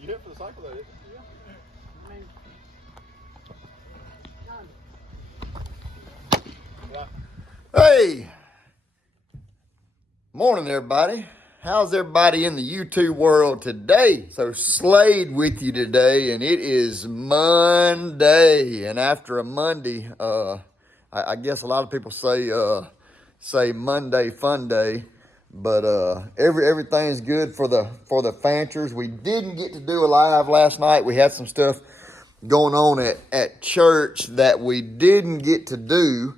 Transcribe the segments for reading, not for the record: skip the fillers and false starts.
You hit for the cycle though, didn't you? Yeah. Hey, morning everybody. How's everybody in the YouTube world today? So Slade with you today, and it is Monday. And after a Monday, I guess a lot of people say Monday fun day, but everything's good for the Fanchers. We didn't get to do a live last night. We had some stuff going on at church that we didn't get to do.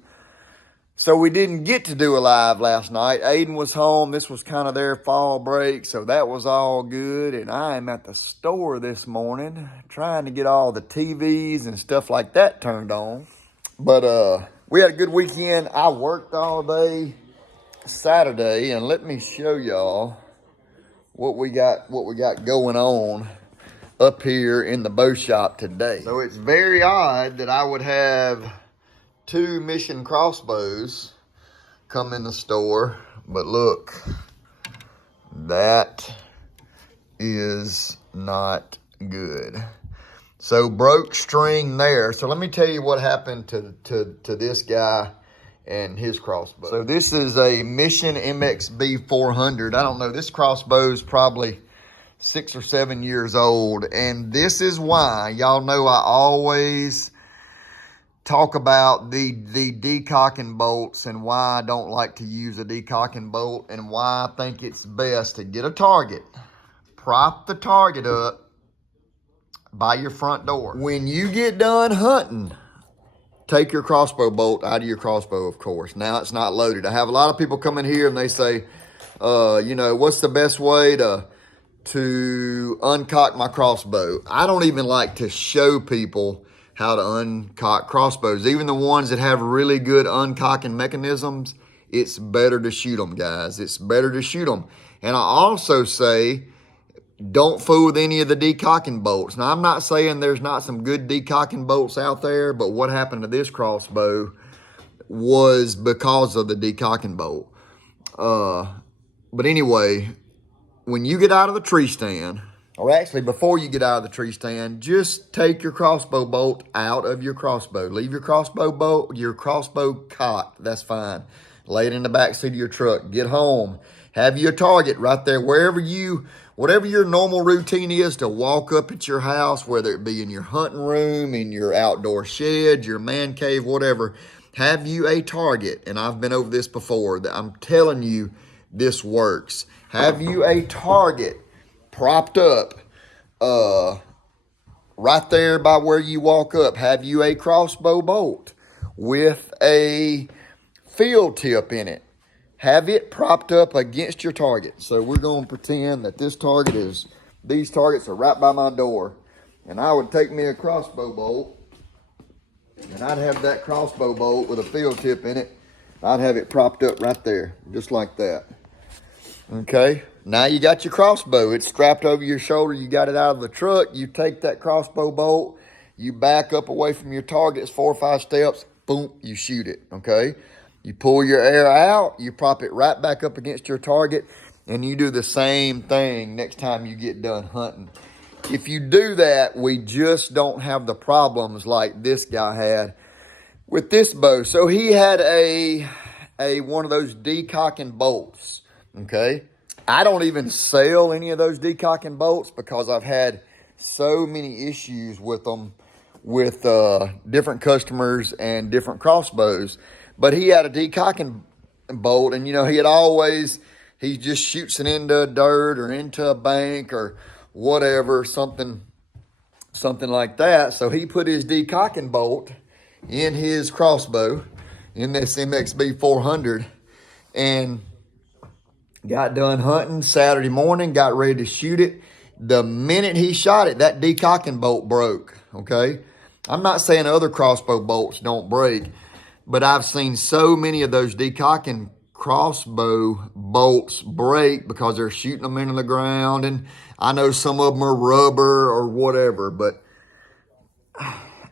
So we didn't get to do a live last night. Aiden was home. This was kind of their fall break, so that was all good. And I am at the store this morning trying to get all the TVs and stuff like that turned on. But we had a good weekend. I worked all day Saturday, and let me show y'all what we got going on up here in the bow shop today. So it's very odd that I would have 2 Mission crossbows come in the store, but look, that is not good. So broke string there. So let me tell you what happened to this guy and his crossbow. So this is a Mission MXB 400. I don't know, this crossbow is probably 6 or 7 years old, and this is why, y'all know I always talk about the decocking bolts and why I don't like to use a decocking bolt and why I think it's best to get a target, prop the target up by your front door. When you get done hunting, take your crossbow bolt out of your crossbow, of course. Now it's not loaded. I have a lot of people come in here and they say, you know, what's the best way to uncock my crossbow? I don't even like to show people how to uncock crossbows. Even the ones that have really good uncocking mechanisms, it's better to shoot them, guys. It's better to shoot them. And I also say, don't fool with any of the decocking bolts. Now, I'm not saying there's not some good decocking bolts out there, but what happened to this crossbow was because of the decocking bolt. But anyway, when you get out of the tree stand, or actually before you get out of the tree stand, just take your crossbow bolt out of your crossbow. Leave your crossbow bolt, your crossbow cocked, that's fine. Lay it in the back seat of your truck. Get home. Have your target right there, whatever your normal routine is to walk up at your house, whether it be in your hunting room, in your outdoor shed, your man cave, whatever. Have you a target, and I've been over this before, that I'm telling you, this works. Have you a target propped up right there by where you walk up? Have you a crossbow bolt with a field tip in it? Have it propped up against your target. So we're going to pretend that these targets are right by my door, and I would take me a crossbow bolt, and I'd have that crossbow bolt with a field tip in it. I'd have it propped up right there, just like that. Okay, now you got your crossbow. It's strapped over your shoulder. You got it out of the truck. You take that crossbow bolt. You back up away from your target. It's 4 or 5 steps. Boom, you shoot it, okay? You pull your air out. You prop it right back up against your target. And you do the same thing next time you get done hunting. If you do that, we just don't have the problems like this guy had with this bow. So he had a one of those decocking bolts. Okay, I don't even sell any of those decocking bolts because I've had so many issues with them with different customers and different crossbows. But he had a decocking bolt, and you know, he just shoots it into dirt or into a bank or whatever, something like that. So he put his decocking bolt in his crossbow, in this MXB 400, and got done hunting Saturday morning, got ready to shoot it. The minute he shot it, that decocking bolt broke, okay? I'm not saying other crossbow bolts don't break, but I've seen so many of those decocking crossbow bolts break because they're shooting them into the ground, and I know some of them are rubber or whatever, but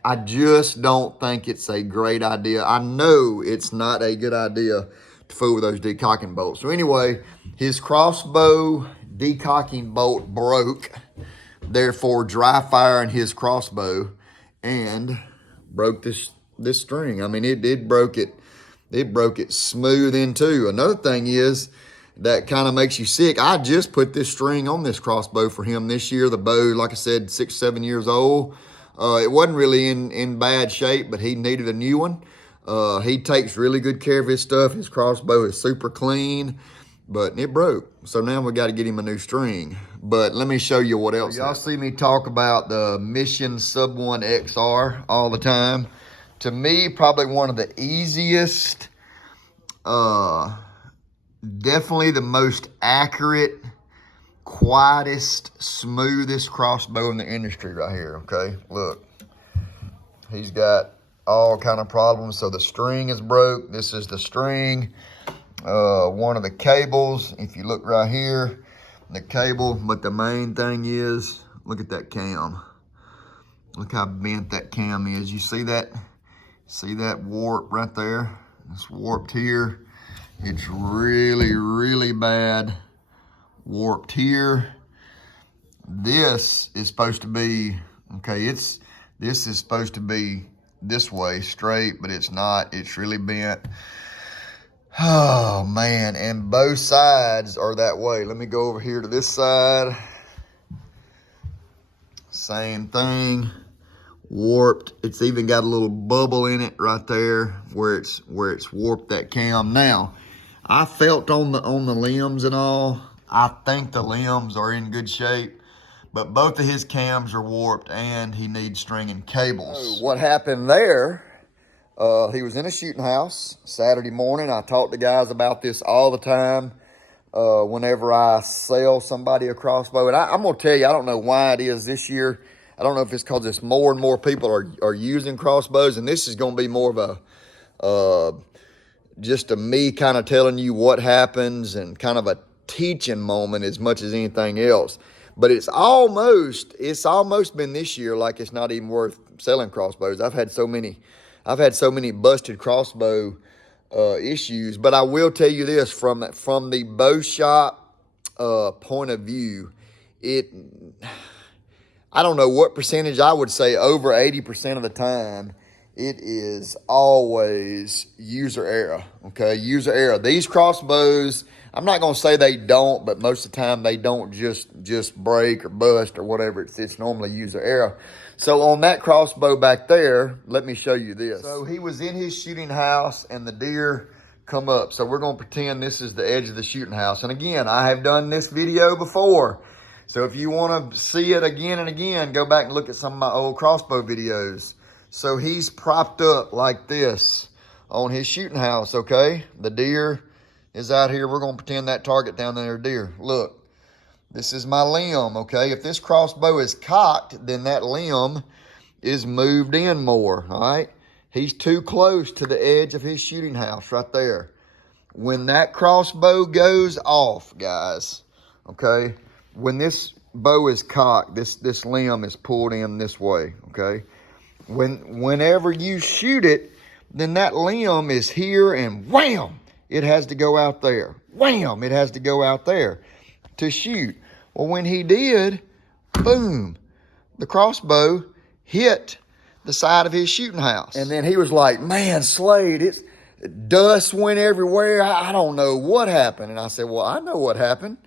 I just don't think it's a great idea. I know it's not a good idea to fool with those decocking bolts. So anyway, his crossbow decocking bolt broke therefore dry firing his crossbow, and broke this string. I mean, it broke it. It broke it smooth in two. Another thing is that kind of makes you sick. I just put this string on this crossbow for him this year. The bow, like I said, 6, 7 years old. It wasn't really in bad shape, but he needed a new one. He takes really good care of his stuff. His crossbow is super clean, but it broke. So now we got to get him a new string. But let me show you what else. Y'all see me talk about the Mission Sub 1 XR all the time. To me, probably one of the easiest, definitely the most accurate, quietest, smoothest crossbow in the industry right here, okay? Look, he's got all kind of problems. So the string is broke. This is the string. One of the cables, if you look right here, the cable, but the main thing is, look at that cam. Look how bent that cam is. You see that? See that warp right there? It's warped here. It's really, really bad warped here. This is supposed to be, okay, this is supposed to be this way, straight, but it's not. It's really bent. Oh, man, and both sides are that way. Let me go over here to this side. Same thing. Warped. It's even got a little bubble in it right there where it's warped that cam. Now, I felt on the limbs and all. I think the limbs are in good shape, but both of his cams are warped and he needs string and cables. So what happened there? He was in a shooting house Saturday morning. I talk to guys about this all the time. Whenever I sell somebody a crossbow, and I'm gonna tell you, I don't know why it is this year. I don't know if it's because it's more and more people are using crossbows, and this is going to be more of a just a me kind of telling you what happens and kind of a teaching moment as much as anything else. But it's almost been this year like it's not even worth selling crossbows. I've had so many busted crossbow issues. But I will tell you this, from the bow shop point of view, I don't know what percentage, I would say over 80% of the time, it is always user error, okay? User error. These crossbows, I'm not going to say they don't, but most of the time they don't just break or bust or whatever. It's normally user error. So on that crossbow back there, let me show you this. So he was in his shooting house and the deer come up. So we're going to pretend this is the edge of the shooting house. And again, I have done this video before. So if you want to see it again and again, go back and look at some of my old crossbow videos. So he's propped up like this on his shooting house, okay? The deer is out here. We're going to pretend that target down there, deer. Look, this is my limb, okay? If this crossbow is cocked, then that limb is moved in more, all right? He's too close to the edge of his shooting house right there. When that crossbow goes off, guys, okay? When this bow is cocked, this limb is pulled in this way, okay? Whenever you shoot it, then that limb is here and wham, it has to go out there. Wham, it has to go out there to shoot. Well, when he did, boom, the crossbow hit the side of his shooting house. And then he was like, man, Slade, dust went everywhere. I don't know what happened. And I said, well, I know what happened.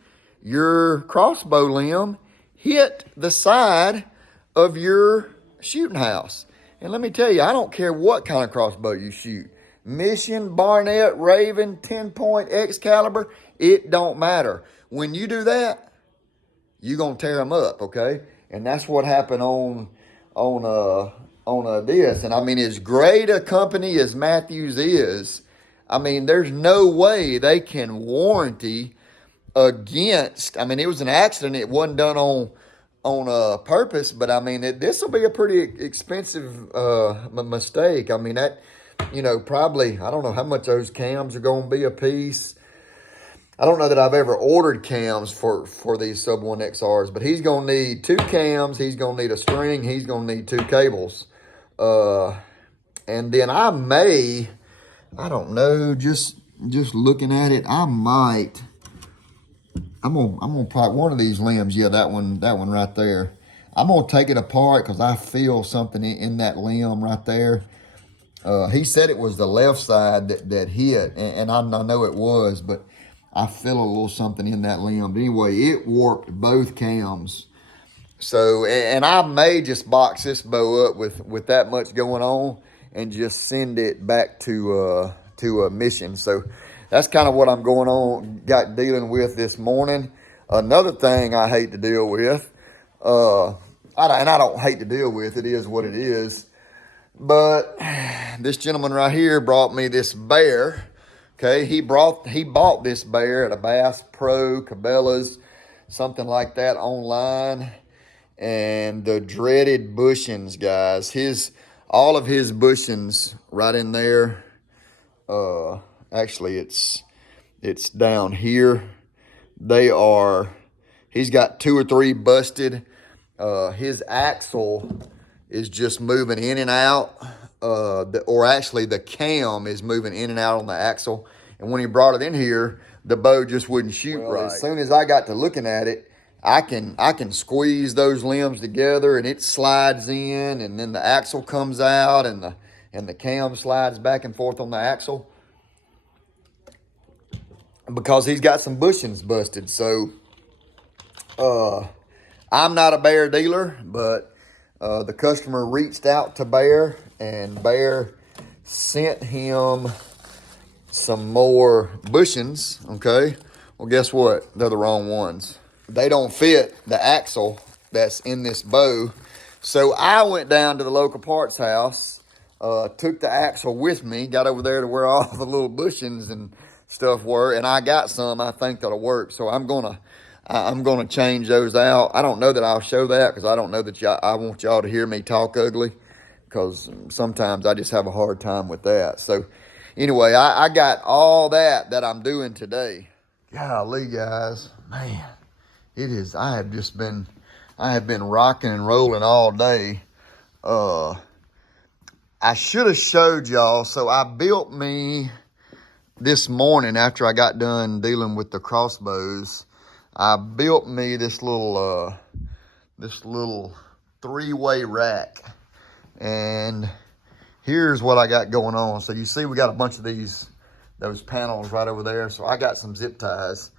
Your crossbow limb hit the side of your shooting house. And let me tell you, I don't care what kind of crossbow you shoot. Mission, Barnett, Raven, 10-point, Excalibur, it don't matter. When you do that, you're going to tear them up, okay? And that's what happened on this. And I mean, as great a company as Matthews is, I mean, there's no way they can warranty against, I mean, it was an accident. It wasn't done on purpose, but I mean, this will be a pretty expensive mistake. I mean, that, probably, I don't know how much those cams are going to be a piece. I don't know that I've ever ordered cams for these Sub 1 XRs, but he's going to need 2 cams. He's going to need a string. He's going to need 2 cables. And then I don't know, just looking at it, I'm gonna pop one of these limbs. Yeah, that one right there. I'm gonna take it apart because I feel something in that limb right there. He said it was the left side that hit, and I know it was, but I feel a little something in that limb. But anyway, it warped both cams. So, and I may just box this bow up with that much going on and just send it back to a mission. So that's kind of what I'm dealing with this morning. Another thing I hate to deal with, and I don't hate to deal with, it is what it is. But this gentleman right here brought me this bear. Okay, he bought this bear at a Bass Pro, Cabela's, something like that online. And the dreaded bushings, guys. All of his bushings right in there. Actually, it's down here. He's got 2 or 3 busted. His axle is just moving in and out. Or actually the cam is moving in and out on the axle. And when he brought it in here, the bow just wouldn't shoot right. As soon as I got to looking at it, I can squeeze those limbs together and it slides in, and then the axle comes out and the cam slides back and forth on the axle because he's got some bushings busted. So I'm not a Bear dealer, but the customer reached out to Bear, and Bear sent him some more bushings. Okay, well, guess what? They're the wrong ones. They don't fit the axle that's in this bow. So I went down to the local parts house, took the axle with me, got over there to where all the little bushings and stuff were, and I got some I think that'll work. So I'm gonna change those out. I don't know that I'll show that because I don't know that I want y'all to hear me talk ugly, because sometimes I just have a hard time with that. So anyway, I got all that I'm doing today. Golly, guys, man. It is, I have been rocking and rolling all day. I should have showed y'all. So I built me this morning after I got done dealing with the crossbows. I built me this little 3-way rack. And here's what I got going on. So you see we got a bunch of those panels right over there. So I got some zip ties.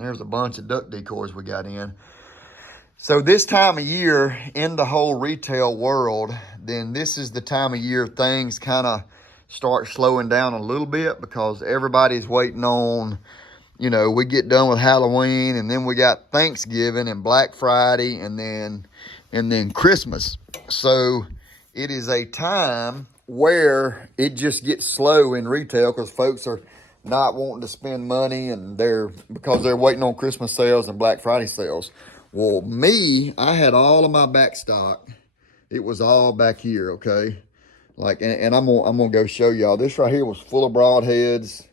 There's a bunch of duck decoys we got in. So this time of year in the whole retail world, then this is the time of year things kind of start slowing down a little bit because everybody's waiting on, we get done with Halloween, and then we got Thanksgiving and Black Friday and then Christmas. So it is a time where it just gets slow in retail because folks are not wanting to spend money, and because they're waiting on Christmas sales and Black Friday sales. Well, I had all of my back stock. It was all back here, okay? And I'm gonna go show y'all. This right here was full of broadheads.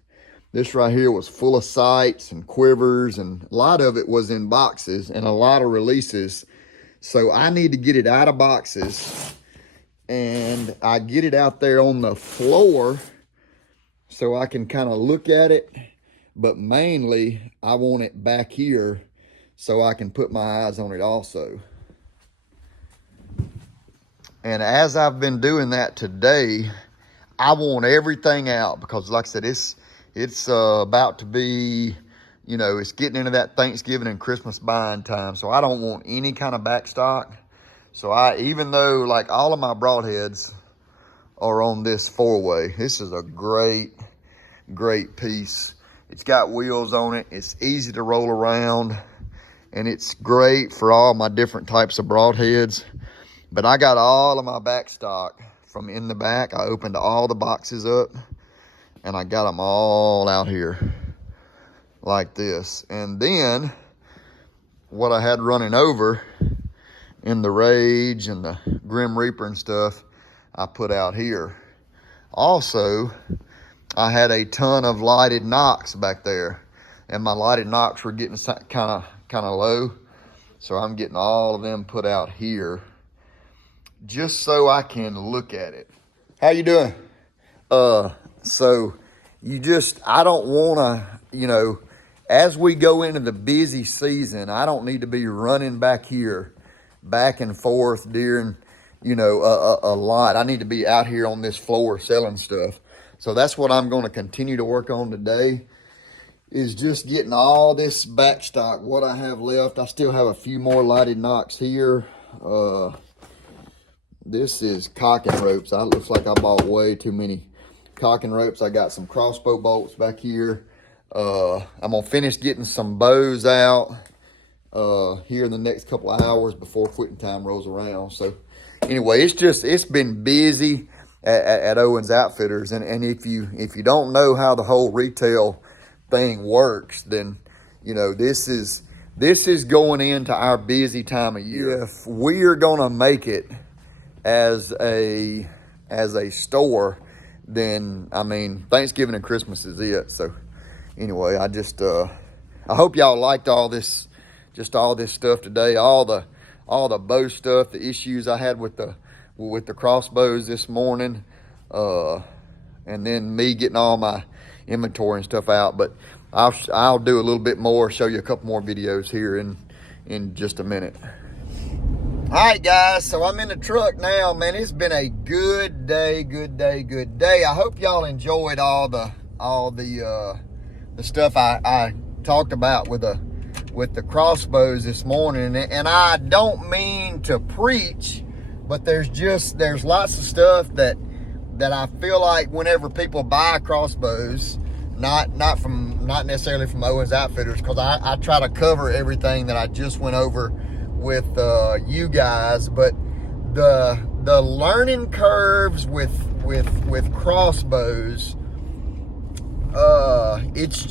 This right here was full of sights and quivers, and a lot of it was in boxes and a lot of releases. So I need to get it out of boxes, and I get it out there on the floor so I can kind of look at it, but mainly I want it back here so I can put my eyes on it also. And as I've been doing that today, I want everything out because, like I said, it's about to be, it's getting into that Thanksgiving and Christmas buying time. So I don't want any kind of back stock. So even though like all of my broadheads are on this 4-way, this is a great piece. It's got wheels on it. It's easy to roll around, and it's great for all my different types of broadheads. But I got all of my back stock from in the back. I opened all the boxes up, and I got them all out here like this. And then what I had running over in the Rage and the Grim Reaper and stuff, I put out here. Also, I had a ton of lighted nocks back there, and my lighted nocks were getting kind of low. So I'm getting all of them put out here just so I can look at it. How you doing? So I don't want to, as we go into the busy season, I don't need to be running back here, back and forth during, a lot. I need to be out here on this floor selling stuff. So that's what I'm going to continue to work on today, is just getting all this back stock, what I have left. I still have a few more lighted knocks here. This is cocking ropes. It looks like I bought way too many cocking ropes. I got some crossbow bolts back here. I'm gonna finish getting some bows out here in the next couple of hours before quitting time rolls around. So anyway, it's been busy at Owens Outfitters, and if you don't know how the whole retail thing works, then this is going into our busy time of year. If we are gonna make it as a store, then I mean Thanksgiving and Christmas is it. So anyway, I hope y'all liked all this stuff today, all the bow stuff, the issues I had with the crossbows this morning, and then me getting all my inventory and stuff out. But I'll do a little bit more, show you a couple more videos here in just a minute. All right, guys, so I'm in the truck now, man. It's been a good day. I hope y'all enjoyed all the stuff I talked about with the crossbows this morning. And I don't mean to preach, but there's lots of stuff that I feel like whenever people buy crossbows, not necessarily from Owens Outfitters, because I try to cover everything that I just went over with you guys, but the learning curves with crossbows, it's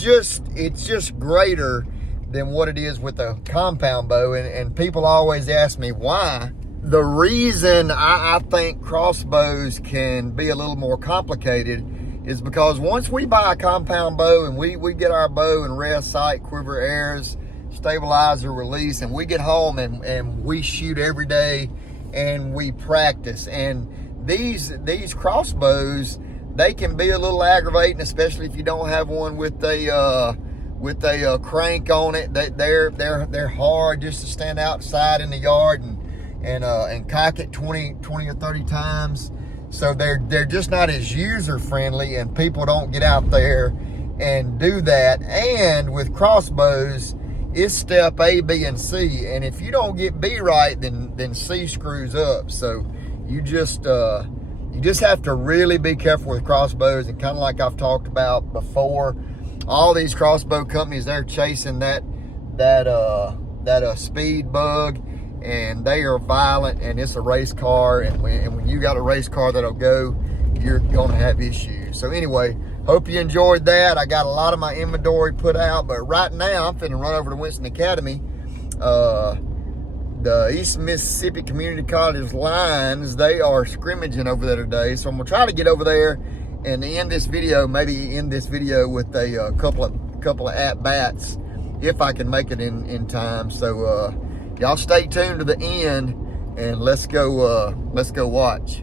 just greater than what it is with a compound bow, and people always ask me why. The reason I think crossbows can be a little more complicated is because once we buy a compound bow and we get our bow and rest, sight, quiver, airs, stabilizer, release, and we get home and we shoot every day and we practice. And these crossbows, they can be a little aggravating, especially if you don't have one with a crank on it. They're hard just to stand outside in the yard and cock it 20 or 30 times. So they're just not as user friendly, and people don't get out there and do that. And with crossbows, it's step A, B, and C, and if you don't get B right, then C screws up. So you just have to really be careful with crossbows. And kind of like I've talked about before, all these crossbow companies, they're chasing that speed bug, and they are violent, and it's a race car, and when you got a race car that'll go, you're gonna have issues. So anyway, hope you enjoyed that. I got a lot of my inventory put out, but right now I'm finna run over to Winston Academy. The East Mississippi Community College Lions, they are scrimmaging over there today, so I'm gonna try to get over there and end this video with a couple of at-bats if I can make it in time. So y'all stay tuned to the end, and let's go watch.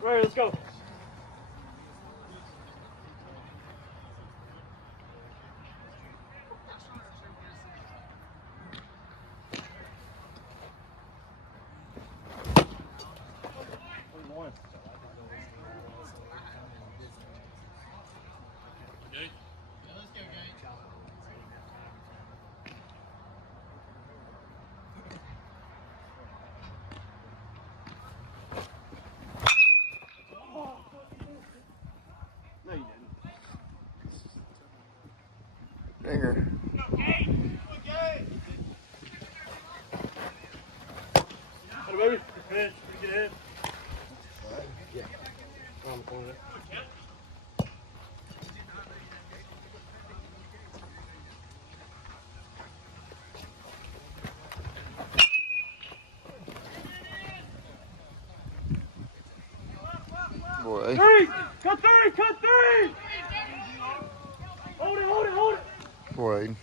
Right, let's go. Dinger. baby. Good pitch. Get ahead. Yeah. On the corner. Boy. Three! Cut three! Cut three! Hold it, hold it, hold it! Boy.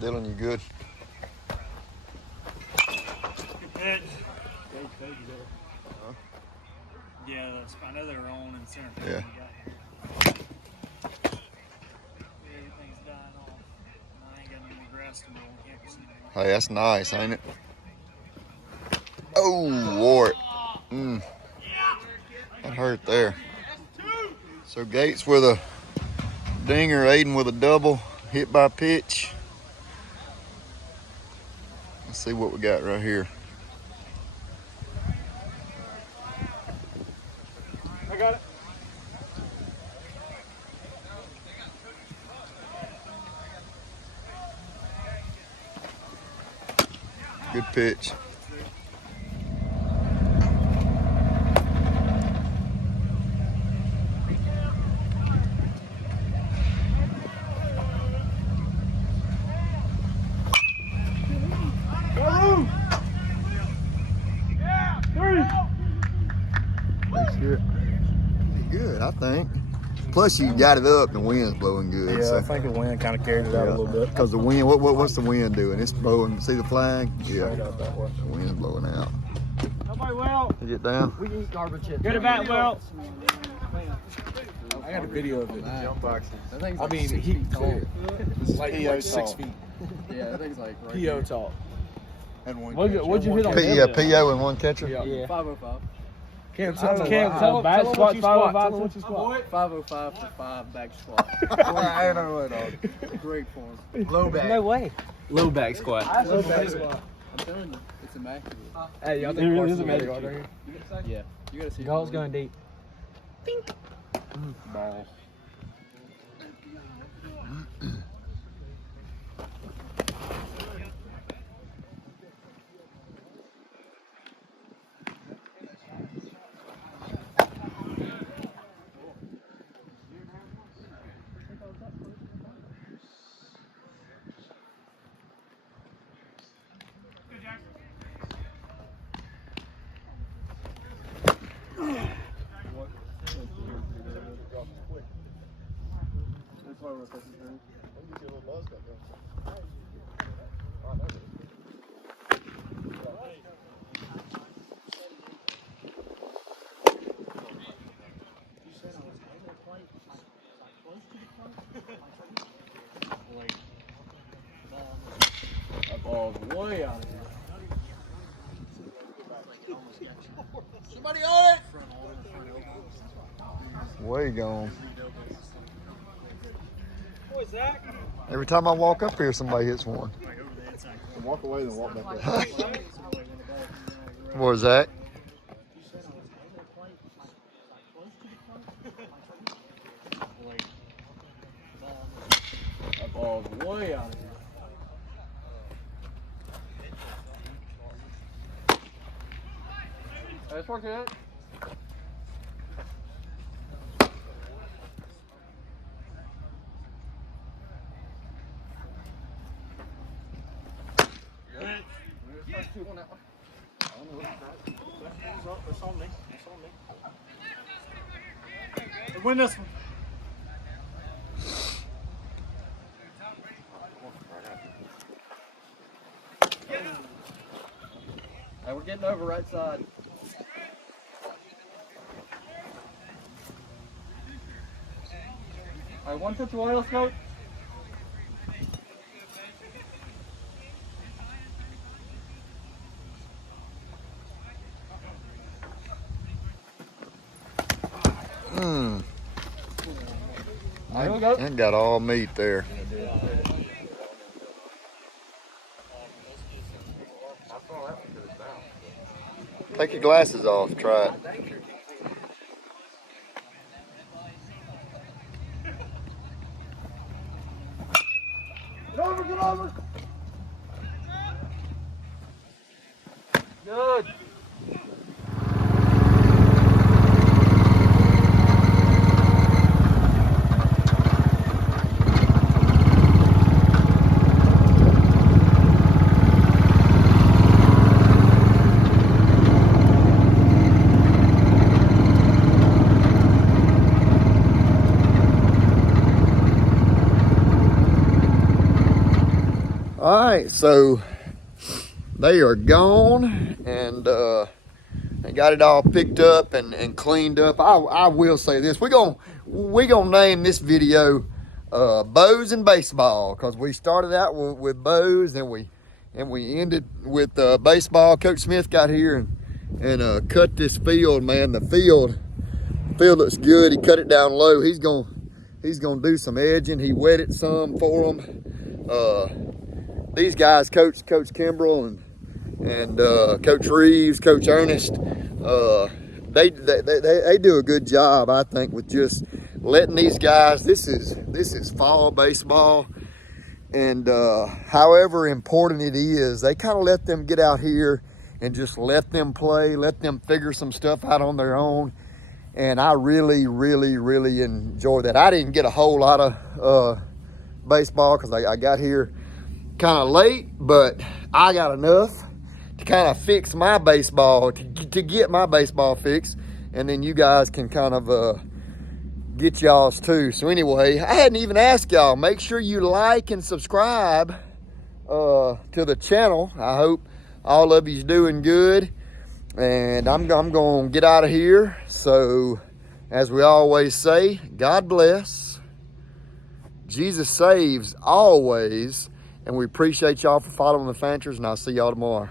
Dylan, you good? Good pitch. Huh? Yeah, I know they were on in center field Yeah. when we got here. Everything's dying off. And I ain't got any more grass to mow on campus anymore. Hey, that's nice, ain't it? Oh, Wart. That hurt there. So Gates with a dinger, Aiden with a double, hit by pitch. Let's see what we got right here. I got it. Good pitch. Good, I think. Plus, you got it up. The wind's blowing good. Yeah, so. I think the wind kind of carried it out a little bit. Because the wind, what's the wind doing? It's blowing. See the flag? Yeah. Straight out that way. The wind's blowing out. Nobody well. Is it down? We can eat garbage chips. Get it back, well. I got a video of it. Jump boxes. I mean, he clear. It's like PO 6 tall. feet. Yeah, that thing's like right PO tall. And one What'd you hit on? Yeah, PO and one catcher. Yeah. 505. Cam, tell tell him back what squat, you 505, squat. what you squat. 505 for 5 back squat. I know what, dog. Great form. Low back. No way. Low back squat. Low back squat. I'm telling you, it's immaculate. Hey, y'all It think really Parsons is is amazing. right here? Yeah, you gotta see. Goal's going deep. Ball. That ball's way out of here. Way gone. Boy, Zach. Every time I walk up here, somebody hits one. Walk away, then walk back there. What was that? That ball's way out of here. Let's work it. It's on me. It's on me. Win this one. Hey, we're getting over right side. All right, 151, let's go. I got all meat there. Take your glasses off. Try it. Get over, get over. Good. All right, so they are gone, and they got it all picked up and cleaned up. I will say this: we gonna name this video "Bows and Baseball" because we started out with bows and we ended with baseball. Coach Smith got here and cut this field. Man, the field looks good. He cut it down low. He's gonna do some edging. He wet it some for them. These guys, Coach Kimbrell and Coach Reeves, Coach Ernest, they do a good job, I think, with just letting these guys. This is fall baseball, and however important it is, they kind of let them get out here and just let them play, let them figure some stuff out on their own. And I really, really, really enjoy that. I didn't get a whole lot of baseball because I got here kind of late, but I got enough to kind of fix my baseball, to get my baseball fixed, and then you guys can kind of get y'all's too. So anyway, I hadn't even asked y'all, make sure you like and subscribe to the channel. I hope all of you's doing good, and I'm gonna get out of here. So as we always say, God bless, Jesus saves always. And we appreciate y'all for following the Fanchers, and I'll see y'all tomorrow.